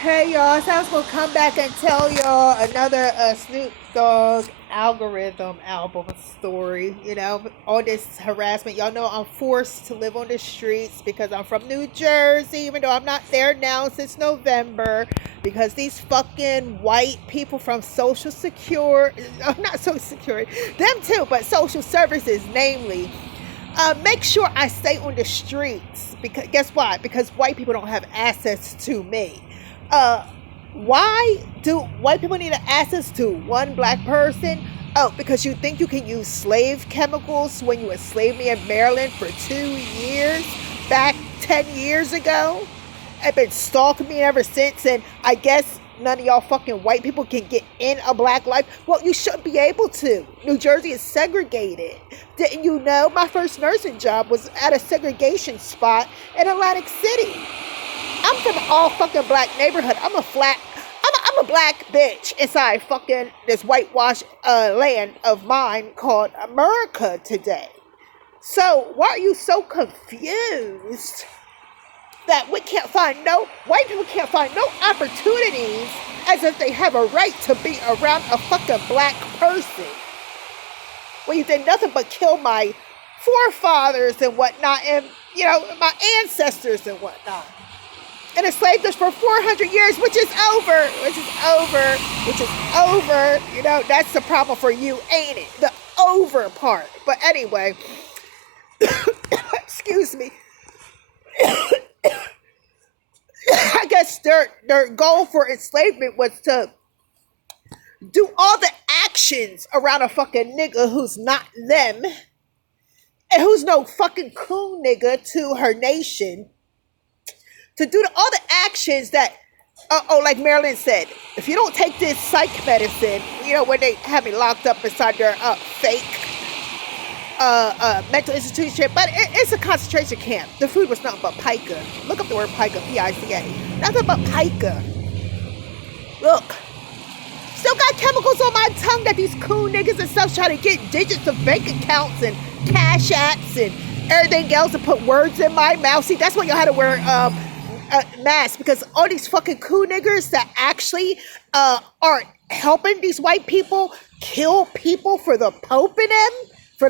Hey y'all, so I was gonna come back and tell y'all another Snoop Dogg algorithm album story. All this harassment. Y'all know I'm forced to live on the streets because I'm from New Jersey, even though I'm not there now since November. Because these fucking white people from Social Security, not Social Security, them too, but social services, namely, make sure I stay on the streets because guess why? Because white people don't have access to me. Uh, why do white people need access to one black person? Oh, because you think you can use slave chemicals when you enslaved me in Maryland for 2 years back 10 years ago? I've been stalking me ever since, and I guess none of y'all fucking white people can get in a black life. Well, you should be able to. New Jersey is segregated. Didn't you know? My first nursing job was at a segregation spot in Atlantic City. I'm from an all fucking black neighborhood. I'm a black bitch inside fucking this whitewashed land of mine called America today. So why are you so confused that we can't find no white people can't find no opportunities as if they have a right to be around a fucking black person? Well, you did nothing but kill my forefathers and whatnot, and my ancestors and whatnot, and enslaved us for 400 years, which is over, which is over. That's the problem for you, ain't it? The over part. But anyway, excuse me. I guess their goal for enslavement was to do all the actions around a fucking nigga who's not them and who's no fucking coon nigga to her nation, to do all the actions that, like Marilyn said, if you don't take this psych medicine, when they have me locked up inside their fake mental institution, but it's a concentration camp. The food was nothing but pica. Look up the word pica, P-I-C-A. Nothing but pica. Look, still got chemicals on my tongue that these cool niggas and stuff try to get digits of bank accounts and cash apps and everything else to put words in my mouth. See, that's why y'all had to wear mask, because all these fucking cool niggers that actually are helping these white people kill people for the Pope and them, they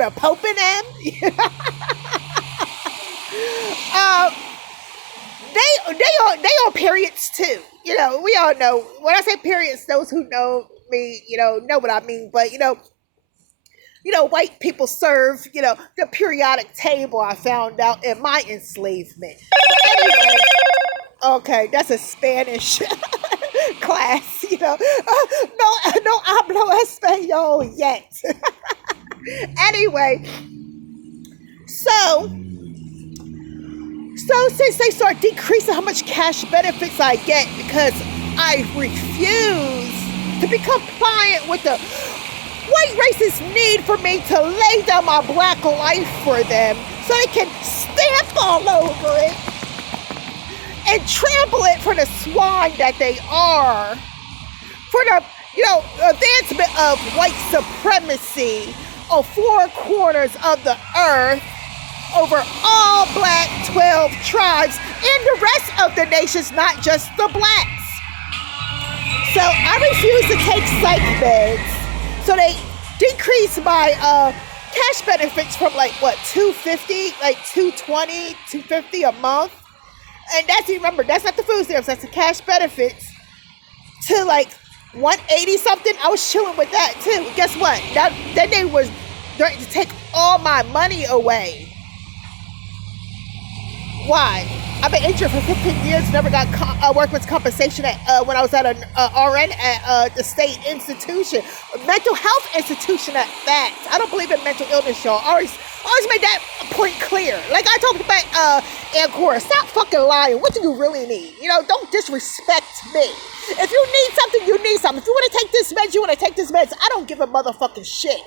on periods too. We all know when I say periods. Those who know me, know what I mean. But white people serve, the periodic table. I found out in my enslavement. But anyway, okay, that's a Spanish class. No hablo español yet. Anyway, so since they start decreasing how much cash benefits I get because I refuse to be compliant with the white racist need for me to lay down my black life for them so they can stamp all over it and trample it for the swine that they are, for the advancement of white supremacy on four corners of the earth over all black 12 tribes and the rest of the nations, not just the blacks. So I refuse to take psych meds. So they decrease my cash benefits from $250, $220, $250 a month. And remember, that's not the food stamps, that's the cash benefits, to $180 something. I was chilling with that too. Guess what? Then they was threatening to take all my money away. Why? I've been injured for 15 years, never got workman's compensation when I was at an RN at the state institution, mental health institution at that. I don't believe in mental illness, y'all. Always made that point clear. Like I talked about Ancora, stop fucking lying. What do you really need? Don't disrespect me. If you need something, you need something. If you want to take this meds, you want to take this meds. I don't give a motherfucking shit.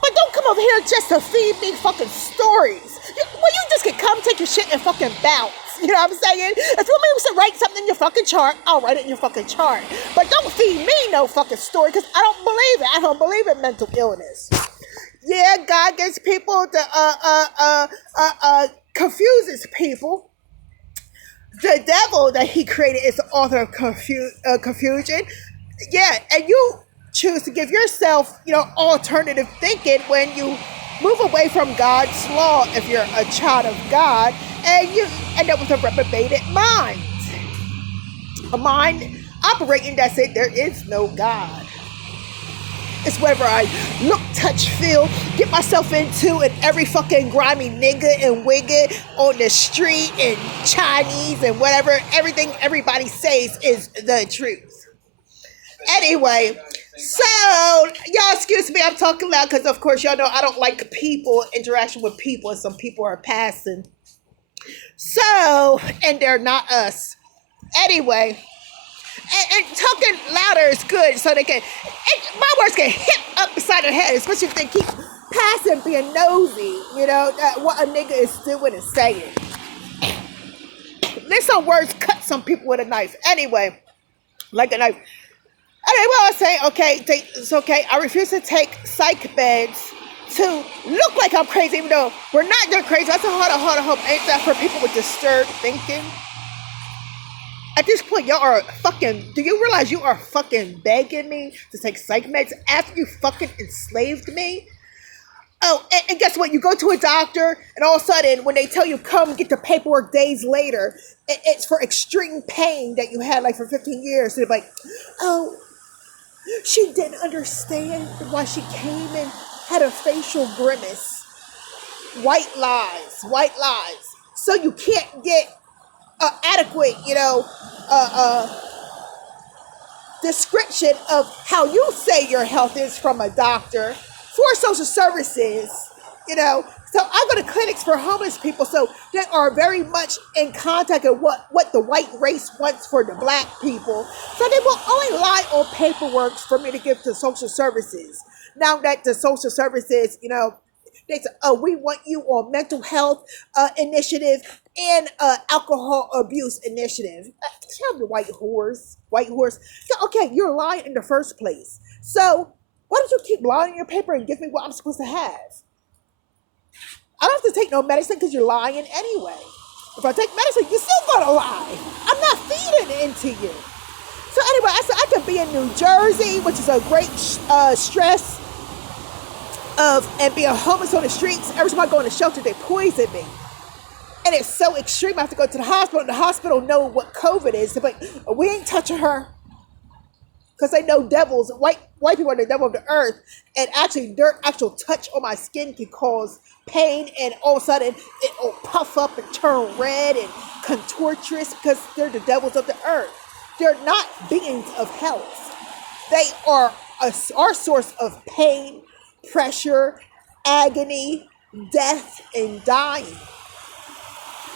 But don't come over here just to feed me fucking stories. You just can come take your shit and fucking bounce. You know what I'm saying? If you want me to write something in your fucking chart, I'll write it in your fucking chart. But don't feed me no fucking story, because I don't believe it. I don't believe in mental illness. Yeah, God gets people to confuses people. The devil that he created is the author of confusion. Yeah, and you choose to give yourself, alternative thinking when you move away from God's law if you're a child of God, and you end up with a reprobated mind. A mind operating that said there is no God. It's whatever I look, touch, feel, get myself into, and every fucking grimy nigga and wigga on the street and Chinese and whatever, everything everybody says is the truth. Anyway, so y'all excuse me, I'm talking loud because of course y'all know I don't like people, interaction with people, and some people are passing. So, and they're not us. Anyway, and talking louder is good so they can, my words can hit up beside their head, especially if they keep passing, being nosy, what a nigga is doing and saying. There's some words cut some people with a knife. Anyway, like a knife. Anyway, what I was saying, okay, it's okay. I refuse to take psych meds to look like I'm crazy, even though we're not that crazy. That's a hold on. Ain't that for people with disturbed thinking? At this point, y'all are fucking, do you realize you are fucking begging me to take psych meds after you fucking enslaved me? Oh, and guess what? You go to a doctor, and all of a sudden, when they tell you come get the paperwork days later, it's for extreme pain that you had like for 15 years. They're like, oh, she didn't understand why she came and had a facial grimace. White lies. So you can't get adequate, description of how you say your health is from a doctor for social services, So I go to clinics for homeless people, so they are very much in contact with what the white race wants for the black people. So they will only lie on paperwork for me to give to social services. Now that the social services, they say, oh, we want you on mental health initiative and alcohol abuse initiative. Tell me, white whores. So, okay, you're lying in the first place. So why don't you keep lying in your paper and give me what I'm supposed to have? I don't have to take no medicine because you're lying anyway. If I take medicine, you're still gonna lie. I'm not feeding it into you. So anyway, I said I could be in New Jersey, which is a great stress and being homeless on the streets. Every time I go in the shelter, they poison me. And it's so extreme, I have to go to the hospital. And the hospital know what COVID is. They're like, we ain't touching her. Because they know devils, white people are the devil of the earth. And actually, their actual touch on my skin can cause pain. And all of a sudden, it will puff up and turn red and contortrous because they're the devils of the earth. They're not beings of health. They are our source of pain, pressure, agony, death, and dying.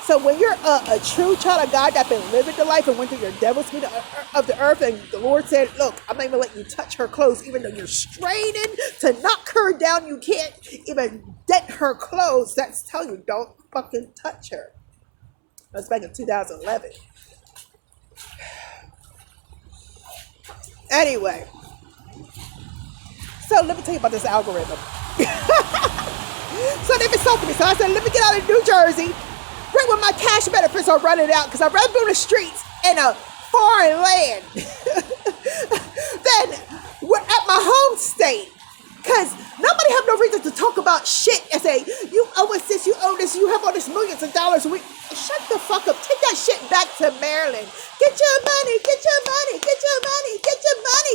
So when you're a true child of God that's been living the life and went through your devil's meat of the earth, and the Lord said, look, I'm not even letting you touch her clothes, even though you're straining to knock her down, you can't even dent her clothes. That's telling you, don't fucking touch her. That's back in 2011. Anyway, so let me tell you about this algorithm. So they've been talking to me. So I said, let me get out of New Jersey, right when my cash benefits are running out, because I'd rather be on the streets in a foreign land than we're at my home state. Because nobody have no reason to talk about shit and say, you owe us this, you owe this, you have all this millions of dollars a week. Shut the fuck up. Take that shit back to Maryland. Get your money,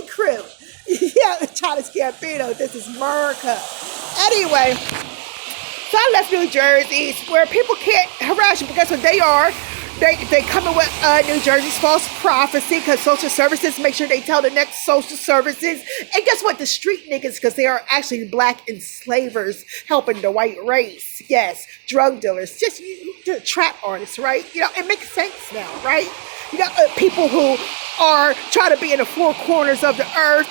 crew. Yeah, Childish Gambino, this is America. Anyway, so I left New Jersey where people can't harass you because what they are. They come in with New Jersey's false prophecy because social services make sure they tell the next social services. And guess what? The street niggas, because they are actually black enslavers helping the white race. Yes, drug dealers, just trap artists, right? It makes sense now, right? You got people who are trying to be in the four corners of the earth.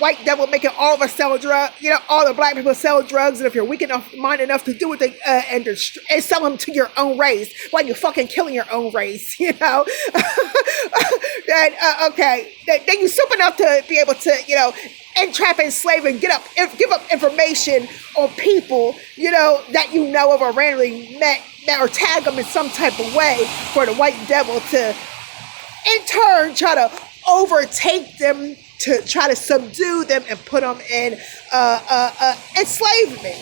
White devil making all of us sell drugs, all the black people sell drugs, and if you're weak enough, mind enough to do it, and sell them to your own race, while you're fucking killing your own race, then okay, then you're stupid enough to be able to, entrap, enslave, and give up information on people, that you know of or randomly met or tag them in some type of way for the white devil to, in turn, try to overtake them, to try to subdue them and put them in enslavement.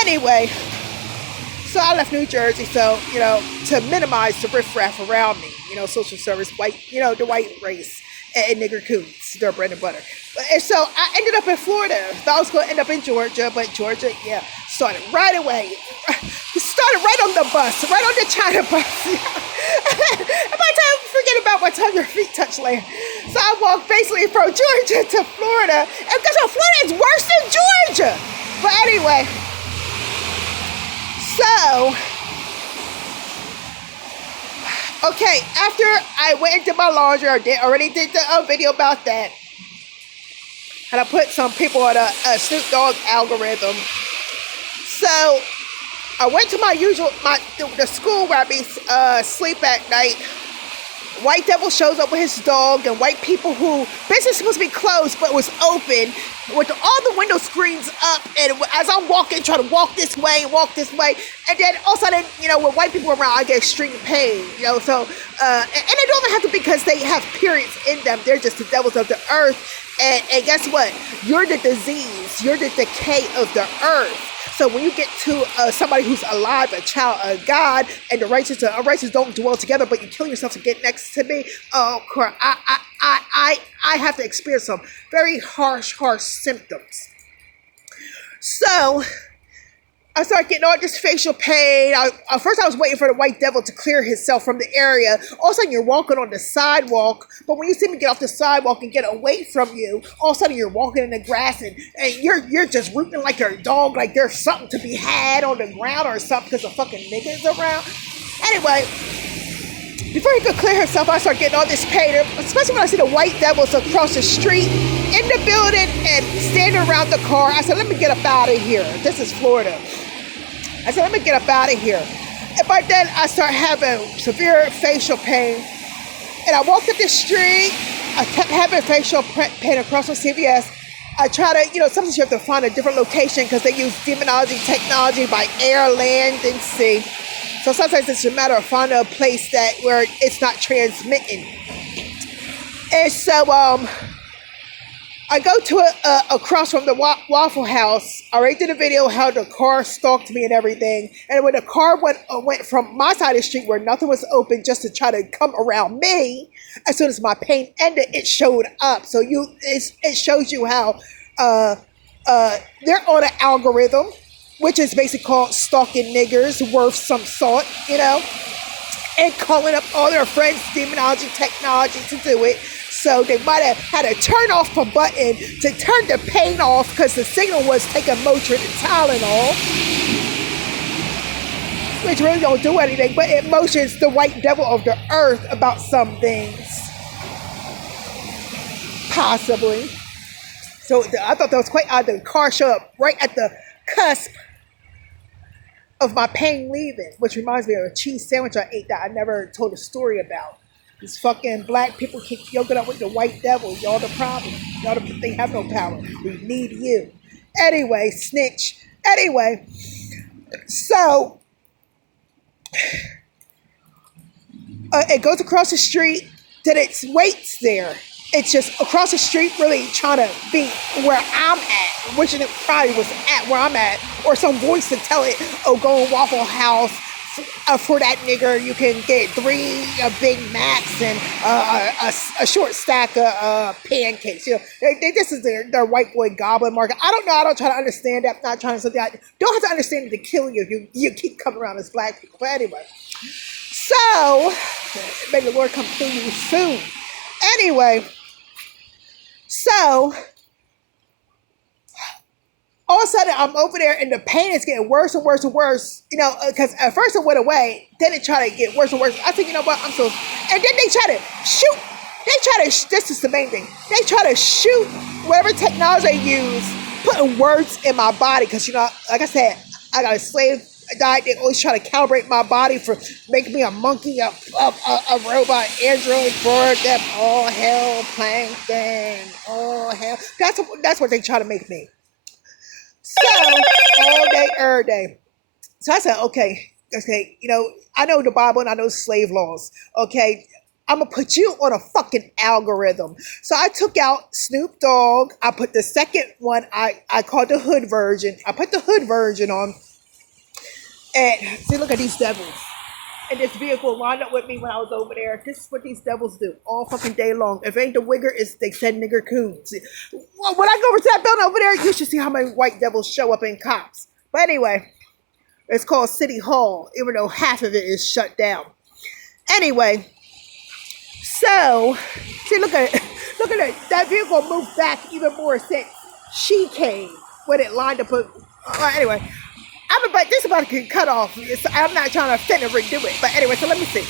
Anyway, so I left New Jersey, so, to minimize the riffraff around me, social service, white, the white race, and nigger coons, their bread and butter. And so I ended up in Florida. Thought I was going to end up in Georgia, but Georgia, started right away. Started right on the bus, right on the China bus. By the time, forget about what time your feet touch land. So I walked basically from Georgia to Florida, and guess what? Florida is worse than Georgia. But anyway, so, okay, after I went into my laundry, I already did the video about that, and I put some people on a Snoop Dogg algorithm. So I went to the school where I be sleep at night. White devil shows up with his dog, and white people who business supposed to be closed but was open with all the window screens up, and as I'm walking, trying to walk this way, and then all of a sudden, with white people around, I get extreme pain, so, and it don't even have to be because they have periods in them. They're just the devils of the earth, and guess what? You're the disease, you're the decay of the earth. So when you get to somebody who's alive, a child of God, and the righteous and unrighteous don't dwell together, but you kill yourself to get next to me, oh crap! I have to experience some very harsh symptoms. So I started getting all this facial pain. At first I was waiting for the white devil to clear himself from the area. All of a sudden you're walking on the sidewalk, but when you see me get off the sidewalk and get away from you, all of a sudden you're walking in the grass and you're just rooting like your dog, like there's something to be had on the ground or something because the fucking niggas around. Anyway, before he could clear himself, I started getting all this pain, especially when I see the white devils across the street in the building and standing around the car. I said, let me get up out of here. This is Florida. I said, let me get up out of here. And by then, I started having severe facial pain. And I walked up the street. I kept having facial pain across from CVS. I try to, sometimes you have to find a different location because they use demonology technology by air, land, and sea. So sometimes it's a matter of finding a place where it's not transmitting. And so, I go to across from the Waffle House. I already did a video how the car stalked me and everything. And when the car went from my side of the street where nothing was open just to try to come around me, as soon as my pain ended, it showed up. So it shows you how they're on an algorithm, which is basically called stalking niggers, worth some salt, and calling up all their friends, demonology technology to do it. So they might have had to turn off a button to turn the pain off because the signal was taking Motrin and Tylenol, which really don't do anything, but it motions the white devil of the earth about some things. Possibly. So I thought that was quite odd. The car showed up right at the cusp of my pain leaving, which reminds me of a cheese sandwich I ate that I never told a story about. These fucking black people keep yoking up with the white devil. Y'all the problem. They have no power. We need you. Anyway, snitch. Anyway, so it goes across the street, then it waits there. It's just across the street, really trying to be where I'm at, which it probably was at where I'm at, or some voice to tell it, oh, go to Waffle House. For that nigger, you can get 3 Big Macs and a short stack of pancakes. This is their white boy goblin market. I don't know. I don't try to understand that. I'm not trying to say that. Don't have to understand it to kill you. You keep coming around as black people. But anyway, so may the Lord come through you soon. Anyway, so all of a sudden, I'm over there, and the pain is getting worse and worse and worse, because at first it went away, then it tried to get worse and worse. I said, you know what, and then they try to shoot, this is the main thing, they try to shoot whatever technology they use, putting words in my body, because, like I said, I got a slave died. They always try to calibrate my body for making me a monkey, a robot, android for them. All hell, plankton. All hell. That's what they try to make me. So all day, every day. So I said, okay, I know the Bible and I know slave laws. Okay, I'm gonna put you on a fucking algorithm. So I took out Snoop Dogg. I put the second one. I called the hood version. I put the hood version on. And see, look at these devils. And this vehicle lined up with me when I was over there. This is what these devils do all fucking day long. If it ain't the wigger, it's they said nigger coons. Well, when I go over to that building over there, you should see how many white devils show up in cops. But anyway, it's called City Hall, even though half of it is shut down. Anyway, so see, look at it. Look at it. That vehicle moved back even more since she came when it lined up. Anyway, this is about to get cut off. I'm not trying to offend or redo it. But anyway, so let me see.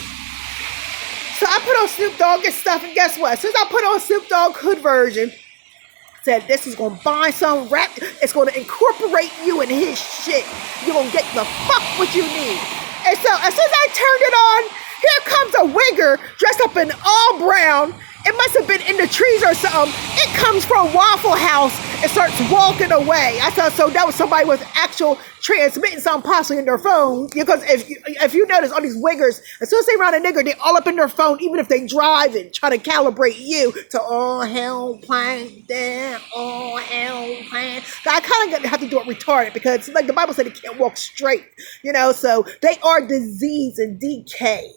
So I put on Snoop Dogg and stuff, and guess what? As soon as I put on Snoop Dogg hood version, said this is gonna bind some rap. It's gonna incorporate you in his shit. You're gonna get the fuck what you need. And so as soon as I turned it on, here comes a wigger dressed up in all brown. It must have been in the trees or something. It comes from Waffle House and starts walking away. I thought so that was somebody with actual transmitting something possibly in their phone. Because if you notice all these wiggers, as soon as they run a nigger, they all up in their phone, even if they drive and try to calibrate you to all hell plankton, all hell plankton. I kind of have to do it retarded because like the Bible said it can't walk straight, so they are disease and decay,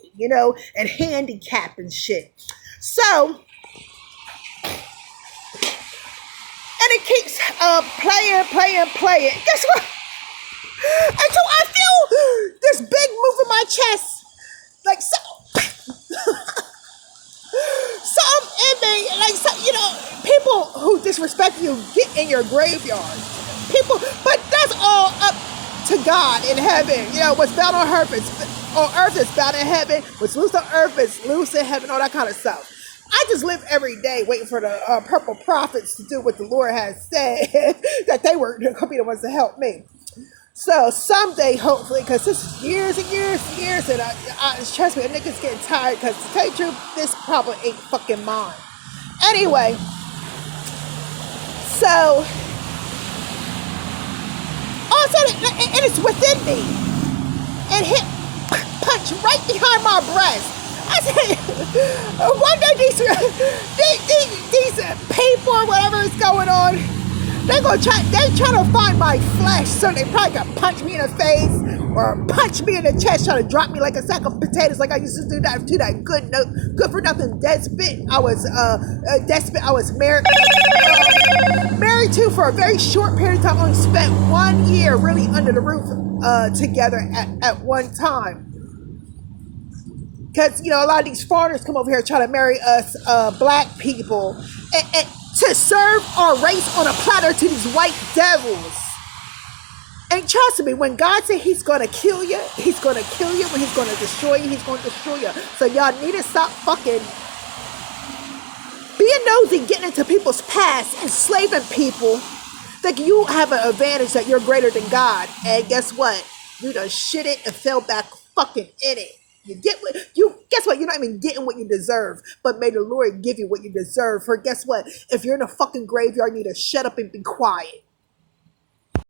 and handicap and shit. So, and it keeps playing. Guess what? And so I feel this big move in my chest, like some inmate, like people who disrespect you get in your graveyard. But that's all up to God in heaven. What's bound on earth is bound in heaven. What's loose on earth is loose in heaven. All that kind of stuff. I just live every day waiting for the purple prophets to do what the Lord has said that they were going to be the ones to help me. So someday, hopefully, because this is years and years and years, and I trust me, a nigga's getting tired because to tell you the truth, this problem ain't fucking mine. Anyway, so all of a sudden, and it's within me, and hit punch right behind my breast. I said, one day these people or whatever is going on, they try to find my flesh, so they probably got punch me in the face or punch me in the chest, try to drop me like a sack of potatoes, like I used to do that to that good for nothing despot. I was despot. I was married to for a very short period of time. Only spent 1 year really under the roof together at one time. Because, a lot of these foreigners come over here trying to marry us black people and to serve our race on a platter to these white devils. And trust me, when God said he's going to kill you, he's going to kill you. When he's going to destroy you, he's going to destroy you. So y'all need to stop fucking being nosy, getting into people's past, enslaving people. Think you have an advantage that you're greater than God. And guess what? You done shit it and fell back fucking in it. Guess what? You're not even getting what you deserve, but may the Lord give you what you deserve. For guess what? If you're in a fucking graveyard, you need to shut up and be quiet.